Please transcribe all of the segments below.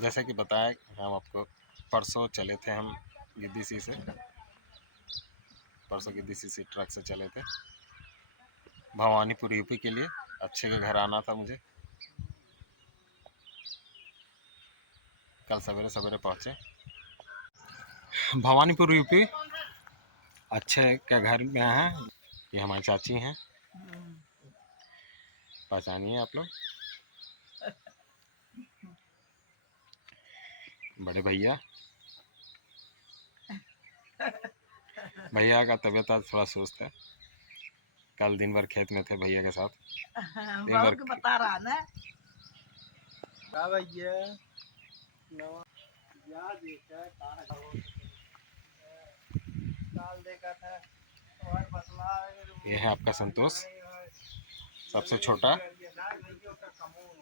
जैसे कि बताया हम आपको, परसों चले थे हम गिद्दी से, परसों गिद्दी से ट्रक से चले थे भवानीपुर यूपी के लिए। अच्छे के घर आना था मुझे। कल सवेरे सवेरे पहुँचे भवानीपुर यूपी। अच्छे के घर में हैं, ये हमारी चाची हैं, पहचानिए आप लोग, बड़े भैया। भैया का तबीयत आज थोड़ा सुस्त है, कल दिन भर खेत में थे भैया के साथ। दिन भर बता रहा ना ये है आपका संतोष, सबसे छोटा,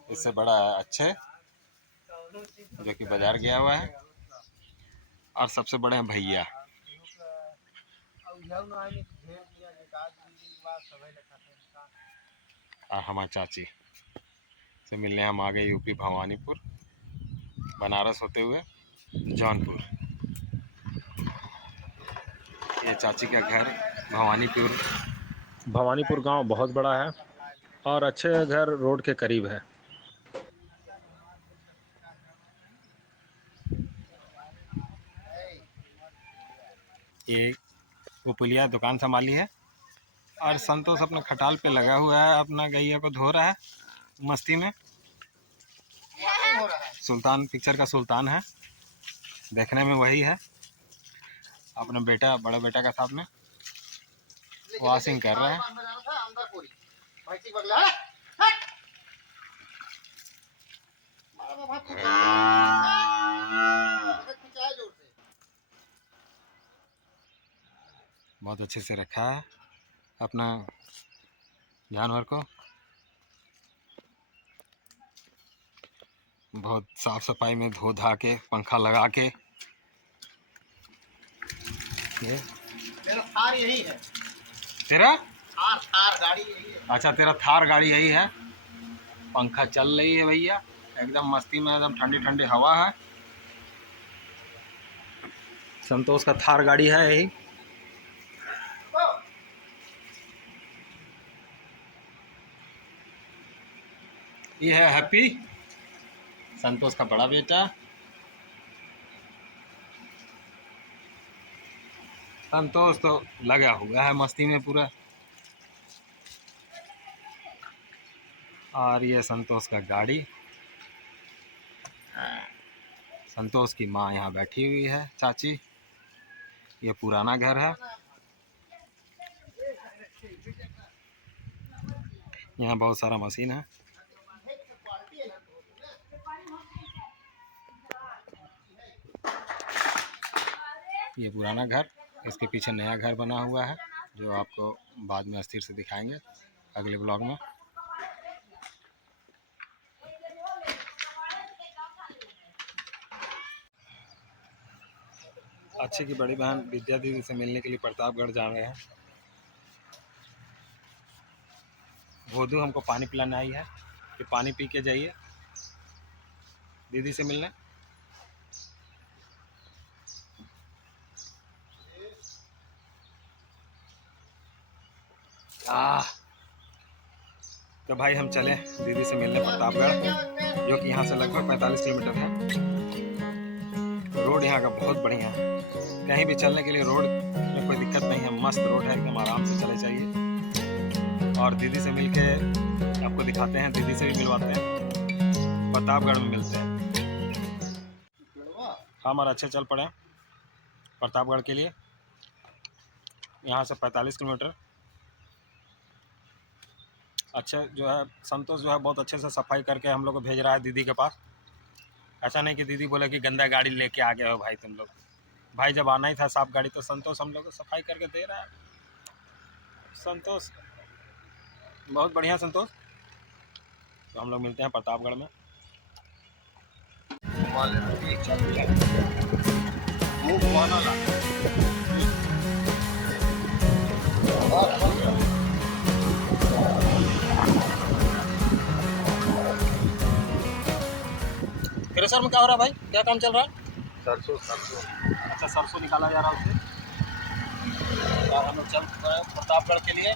इससे बड़ा अच्छे जो कि बाजार गया हुआ है, और सबसे बड़े हैं भैया। और हमारी चाची से मिलने हम आ गए यूपी भवानीपुर, बनारस होते हुए जौनपुर। ये चाची का घर भवानीपुर गांव बहुत बड़ा है और अच्छे घर रोड के करीब है। ये उपलिया दुकान संभाली है और संतोष अपने खटाल पे लगा हुआ है, अपना गैया को धो रहा है मस्ती में। सुल्तान पिक्चर का सुल्तान है, देखने में वही है। अपने बेटा, बड़ा बेटा का साथ में वॉशिंग कर रहा है। बहुत अच्छे से रखा है अपना जानवर को, बहुत साफ सफाई में धो धा के, पंखा लगा के। मेरा थार यही है। तेरा थार गाड़ी यही है। अच्छा, तेरा थार गाड़ी यही है। पंखा चल रही है भैया, एकदम मस्ती में, एकदम ठंडी ठंडी हवा है। संतोष का थार गाड़ी है यही। ये है हैप्पी, संतोष का बड़ा बेटा। संतोष तो लगा हुआ है मस्ती में पूरा। और ये संतोष का गाड़ी। संतोष की माँ यहाँ बैठी हुई है, चाची। ये पुराना घर है, यहाँ बहुत सारा मशीन है। ये पुराना घर, इसके पीछे नया घर बना हुआ है जो आपको बाद में अस्थिर से दिखाएंगे अगले ब्लॉग में। अच्छे की बड़ी बहन विद्या दीदी से मिलने के लिए प्रतापगढ़ जा रहे हैं। भोदू हमको पानी पिलाने आई है कि पानी पी के जाइए दीदी से मिलने। तो भाई हम चले दीदी से मिलने प्रतापगढ़, जो कि यहाँ से लगभग 45 किलोमीटर है। रोड यहाँ का बहुत बढ़िया है, कहीं भी चलने के लिए रोड में कोई दिक्कत नहीं है, मस्त रोड है, एकदम आराम से चले जाइए। और दीदी से मिलके आपको दिखाते हैं, दीदी से भी मिलवाते हैं, प्रतापगढ़ में मिलते हैं। हम और अच्छे चल पड़े प्रतापगढ़ के लिए, यहाँ से 45 किलोमीटर। अच्छा जो है संतोष जो है बहुत अच्छे से सफाई करके हम लोग को भेज रहा है दीदी के पास। ऐसा नहीं कि दीदी बोले कि गंदा गाड़ी लेके आ गए हो भाई तुम लोग। भाई जब आना ही था साफ गाड़ी, तो संतोष हम लोग को सफाई करके दे रहा है। संतोष बहुत बढ़िया संतोष। तो हम लोग मिलते हैं प्रतापगढ़ में। थ्रेसर में क्या हो रहा है भाई, क्या काम चल रहा है? सरसों सरसों अच्छा, सरसों निकाला जा रहा है उससे। और हम लोग चल रहे हैं प्रतापगढ़ के लिए।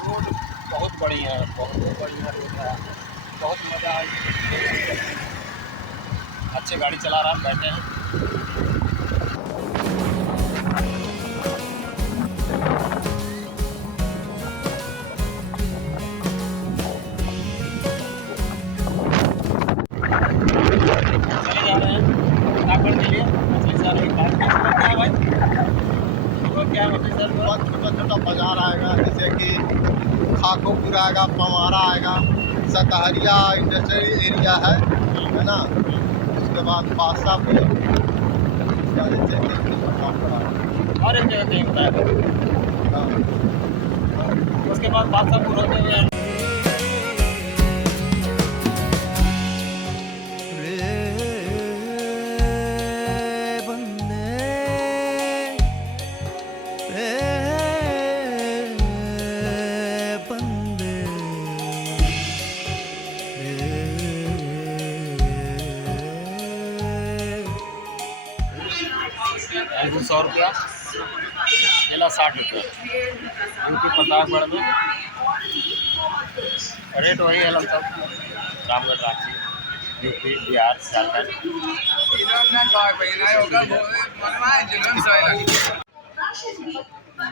रोड बहुत बड़ी है, बहुत बढ़िया रोड है, बहुत मज़ा आई। अच्छे गाड़ी चला रहा है, बैठे हैं। चले जा रहे हैं प्रतापगढ़ के लिए। मछली शहर में क्या है भाई, तो क्या है मछली शहर में? बहुत छोटा छोटा बाजार आएगा, जैसे कि खाकोपुर आएगा, पवारा आएगा, सकहरिया इंडस्ट्रियल एरिया है ना। उसके बाद बादशाहपुर, और एक जगह कहीं बताया था। उसके बाद बादशाहपुर होते हुए अंगूर 100 रुपया, केला 60 रुपया। यूपी प्रतापगढ़ में रेट वही है लगभग, रामगढ़, रांची, यूपी, बिहार, झारखंड।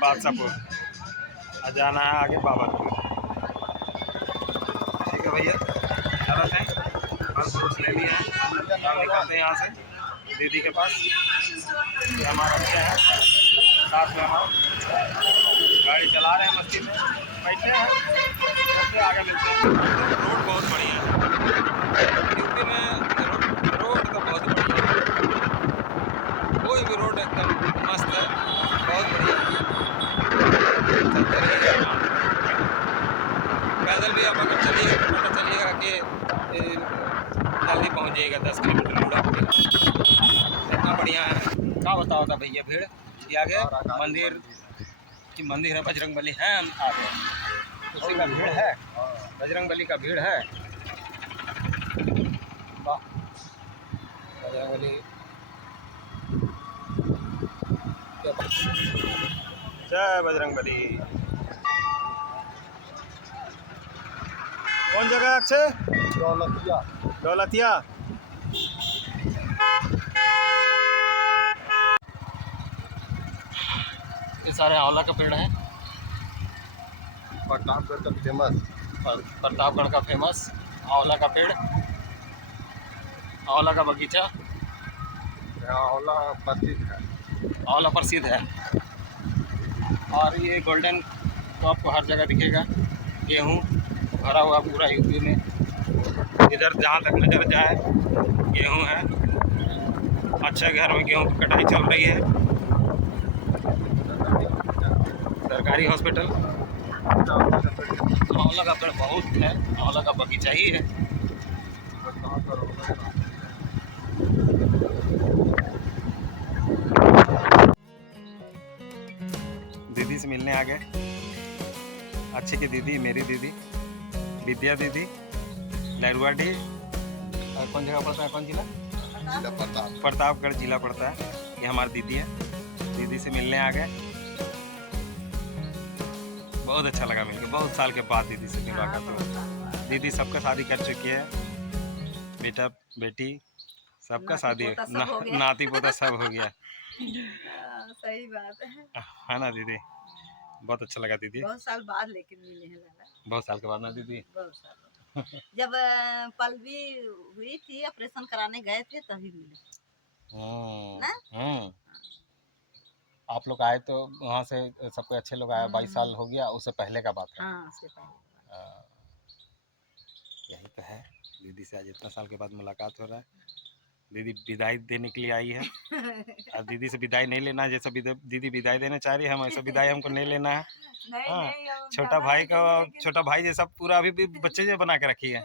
बादशाहपुर और जाना है आगे बाबरपुर। ठीक है भैया, चलते हैं, फल फ्रूट्स ले लिए हैं, हम निकलते हैं यहाँ से दीदी के पास। ये हमारा भैया है, साथ में हम गाड़ी चला रहे हैं, मस्ती में बैठे हैं। सबसे आगे मिलते हैं। रोड बहुत बढ़िया है यूपी में, रोड तो बहुत बढ़िया है, कोई भी रोड एकदम मस्त है, बहुत बढ़िया। चलते रहिएगा, पैदल भी आप अगर चलिएगा तो पता चलिएगा कि जल्दी पहुँच जाइएगा, 10 किलोमीटर मुड़ा पड़ेगा, इतना बढ़िया है। क्या बताओ था भैया, भीड़ ये आगे मंदिर की मंदिर है, बजरंगबली है आगे, उसी का भीड़ है, बजरंगबली का भीड़ है। वाह, बजरंगबली जय बजरंगबली। कौन जगह अक्षय? दौलतिया। दौलतिया। ये सारे आंवला का पेड़ है, प्रतापगढ़ का फेमस, प्रतापगढ़ का फेमस आंवला का पेड़, आंवला का बगीचा, आंवला प्रसिद्ध है। आंवला प्रसिद्ध है। और ये गोल्डन तो आपको हर जगह दिखेगा। गेहूँ भरा हुआ पूरा यूपी में, इधर जहाँ तक नजर जाए गेहूँ है। अच्छे घर में गेहूँ की कटाई चल रही है। सरकारी हॉस्पिटल, आंवला का पेड़ बहुत है, आंवला का बगीचा ही है। दीदी से मिलने आ गए, अच्छे की दीदी, मेरी दीदी विद्या दीदी, लहरुआडी। और कौन जगह पड़ता है, कौन जिला? जिला प्रतापगढ़ जिला पड़ता है। ये हमारी दीदी है, दीदी से मिलने आ गए। बहुत अच्छा लगा मिलकर, बहुत साल के बाद दीदी से मिलवा करते। दीदी सबका शादी कर चुकी है, बेटा बेटी सबका शादी, नाती पोता सब हो गया। सही बात है ना दीदी? बहुत अच्छा लगा दीदी, बहुत साल बाद लेकिन मिले हैं लाला, बहुत साल के बाद ना दीदी। बहुत साल जब पलवी हुई थी, ऑपरेशन कराने गए थे तभी मिले ना। आप लोग आए तो वहाँ से सबको अच्छे लोग आए, 22 साल हो गया, उससे पहले का बात है। हाँ, उससे पहले यही तो है, दीदी से आज इतना साल के बाद मुलाकात हो रहा है। दीदी विदाई देने के लिए आई है। और दीदी से विदाई नहीं लेना, जैसा दीदी विदाई देना चाह रही है, हम ऐसा विदाई हमको नहीं लेना है। हाँ, छोटा भाई का, छोटा भाई जैसा पूरा अभी भी बच्चे जो बना के रखी है।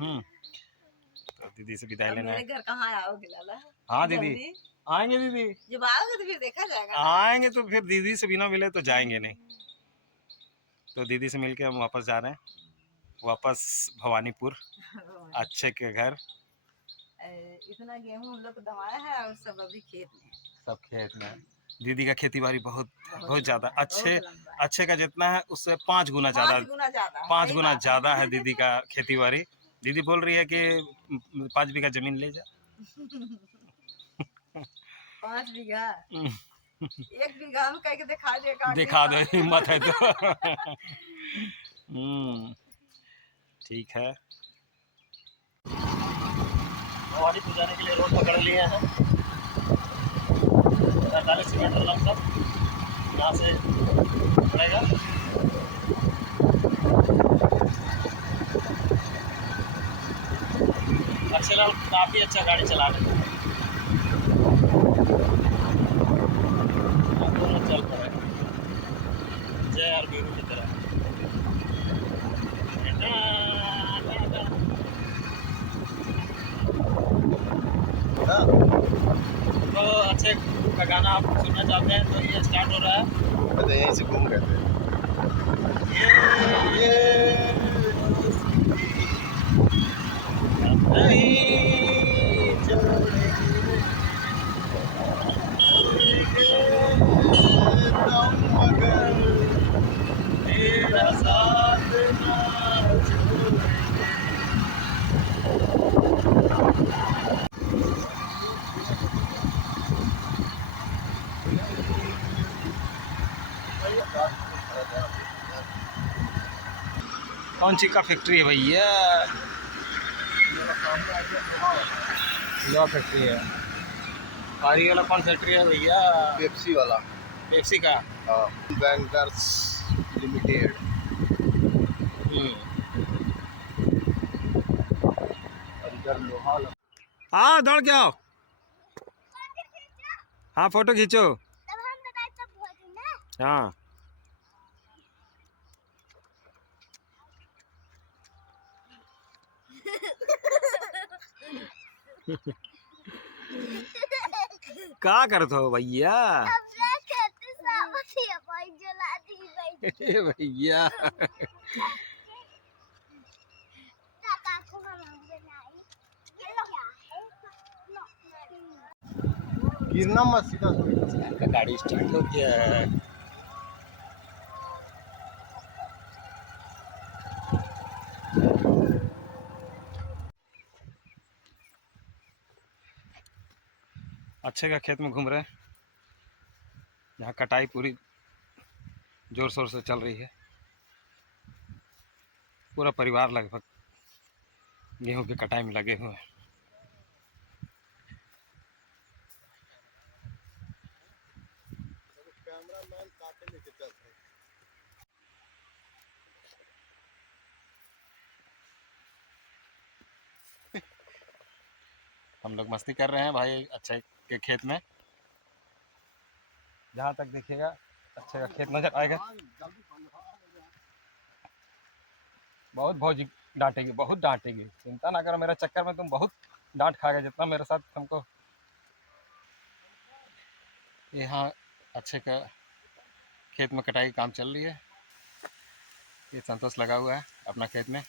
तो दीदी से विदाई लेना है। घर कहाँ आओगे लाला? हाँ दीदी, आएंगे दीदी, जब आओगे तो फिर देखा जाएगा। आएंगे तो फिर दीदी से बिना मिले तो जाएंगे नहीं। तो दीदी से मिलके हम वापस जा रहे हैं, वापस भवानीपुर, अच्छे के घर। इतना गेहूं हम लोग दमाया है और सब अभी खेत में है। सब खेत में है। दीदी का खेती बाड़ी बहुत ज्यादा अच्छे बहुत लंबा है। अच्छे का जितना है उससे 5 गुना ज्यादा 5 गुना ज्यादा 5 सही गुना बात ज्यादा है दीदी का खेती बाड़ी। दीदी बोल रही है कि 5 बीघा जमीन ले जा। 5 बीघा 1 बीघा में कह के दिखा दो हिम्मत है तो। ठीक है। गाड़ी को जाने के लिए रोड पकड़ लिए हैं 45 मीटर लमसम यहाँ से पड़ेगा। अक्षरलाल काफ़ी अच्छा गाड़ी चला रहे हैं। दोनों चल पड़े जय और वीरू की तरह। तो अच्छे का गाना आप सुनना चाहते हैं तो ये स्टार्ट हो रहा है। तो यहीं से घूम गए थे। कौन सी का फैक्ट्री है भैया? लोहा फैक्ट्री है। कारी वाला कौन फैक्ट्री है भैया? पेप्सी वाला। पेप्सी का? हाँ, बैंकर्स लिमिटेड। इधर लोहा। हाँ दौड़ के आओ। हाँ फोटो खींचो। हाँ क्या करते हो भैया? भैया गिरना मत, सीधा गाड़ी स्टार्ट हो गया है। अच्छे का खेत में घूम रहे हैं जहाँ कटाई पूरी जोर शोर से चल रही है। पूरा परिवार लगभग गेहूं की कटाई में लगे हुए हैं। कैमरामैन काटे लेके चलते हैं। हम लोग मस्ती कर रहे हैं भाई अच्छे के खेत में। जहाँ तक देखिएगा अच्छे का खेत नजर आएगा। बहुत भौजी डांटेगी, बहुत डांटेगी। चिंता ना करो, मेरे चक्कर में तुम बहुत डांट खा गए जितना मेरे साथ तुमको। यहाँ अच्छे का खेत में कटाई काम चल रही है। ये संतोष लगा हुआ है अपना खेत में।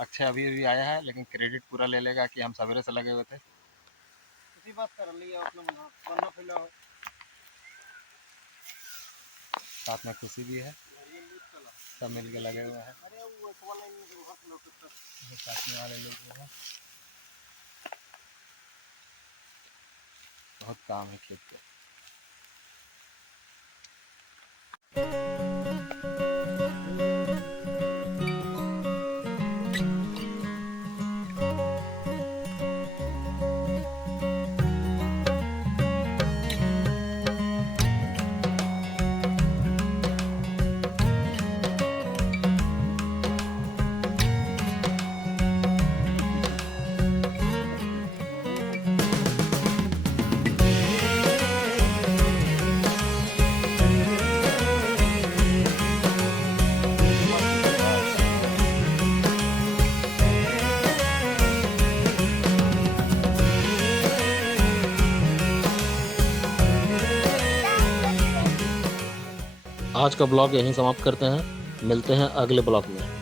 अक्षय अभी भी आया है लेकिन क्रेडिट पूरा ले लेगा कि हम सवेरे से लगे हुए थे। इसी बात कर लिया अपना बनना फैला। साथ में खुशी भी है, सब मिल के लगे हुए हैं। काटने वाले लोग जो हैं बहुत काम है खेत पे। आज का ब्लॉग यहीं समाप्त करते हैं। मिलते हैं अगले ब्लॉग में।